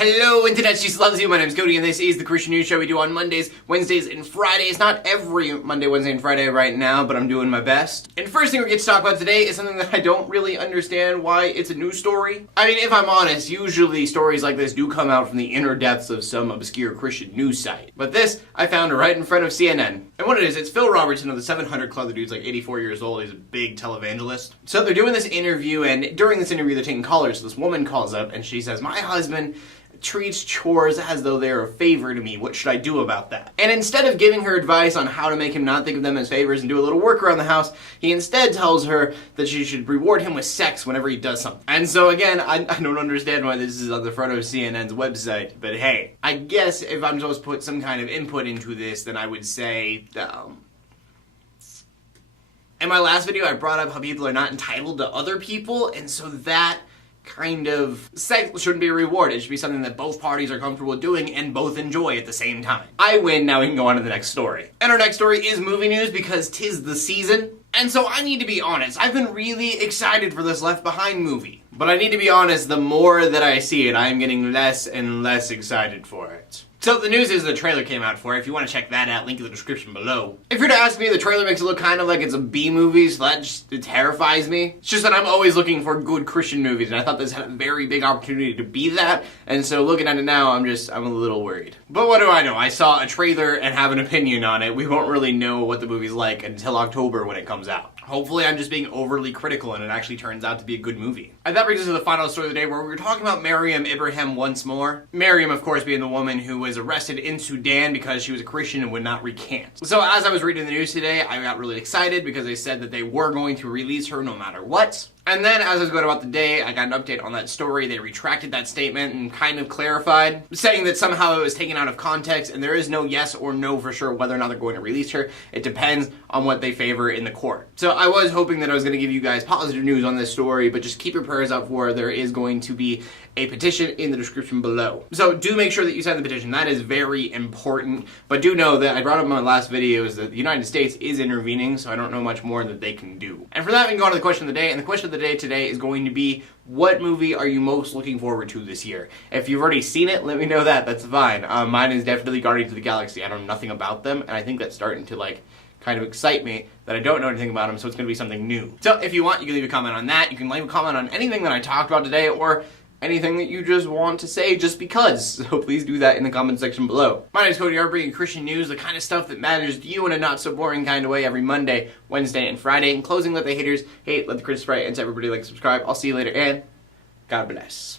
Hello Internet, she loves you. My name is Cody and this is the Christian News Show we do on Mondays, Wednesdays, and Fridays. Not every Monday, Wednesday, and Friday right now, but I'm doing my best. And first thing we get to talk about today is something that I don't really understand why it's a news story. I mean, if I'm honest, usually stories like this do come out from the inner depths of some obscure Christian news site. But this, I found right in front of CNN. And what it is, it's Phil Robertson of the 700 Club. The dude's like 84 years old. He's a big televangelist. So they're doing this interview, and during this interview they're taking callers. So this woman calls up and she says, "My husband treats chores as though they're a favor to me. What should I do about that?" And instead of giving her advice on how to make him not think of them as favors and do a little work around the house, he instead tells her that she should reward him with sex whenever he does something. And so again, I don't understand why this is on the front of CNN's website, but hey, I guess if I'm supposed to put some kind of input into this, then I would say, in my last video I brought up how people are not entitled to other people, and so that kind of sex shouldn't be a reward. It should be something that both parties are comfortable doing and both enjoy at the same time. I win. Now we can go on to the next story. And our next story is movie news because 'tis the season. And so I need to be honest, I've been really excited for this Left Behind movie. But I need to be honest, the more that I see it, I am getting less and less excited for it. So the news is the trailer came out for it. If you want to check that out, link in the description below. If you're to ask me, the trailer makes it look kind of like it's a B movie, so that just, it terrifies me. It's just that I'm always looking for good Christian movies, and I thought this had a very big opportunity to be that, and so looking at it now, I'm a little worried. But what do I know? I saw a trailer and have an opinion on it. We won't really know what the movie's like until October when it comes out. Hopefully I'm just being overly critical and it actually turns out to be a good movie. And that brings us to the final story of the day, where we were talking about Ibrahim once more. Ibrahim, of course, being the woman who was arrested in Sudan because she was a Christian and would not recant. So as I was reading the news today, I got really excited because they said that they were going to release her no matter what. And then as I was going about the day, I got an update on that story. They retracted that statement and kind of clarified, saying that somehow it was taken out of context and there is no yes or no for sure whether or not they're going to release her. It depends on what they favor in the court. So I was hoping that I was going to give you guys positive news on this story, but just keep your prayers up for there is going to be a petition in the description below. So do make sure that you sign the petition. That is very important. But do know that I brought up in my last video is that the United States is intervening, so I don't know much more that they can do. And for that, we can go on to the question of the day. And the question of the day today is going to be, what movie are you most looking forward to this year? If you've already seen it, let me know that. That's fine. Mine is definitely Guardians of the Galaxy. I know nothing about them, and I think that's starting to kind of excite me that I don't know anything about them, so it's going to be something new. So if you want, you can leave a comment on that. You can leave a comment on anything that I talked about today, or anything that you just want to say just because. So please do that in the comment section below. My name is Cody, bringing Christian news, the kind of stuff that matters to you in a not so boring kind of way every Monday, Wednesday, and Friday. In closing, let the haters hate, let the critics write, and to everybody like, subscribe. I'll see you later, and God bless.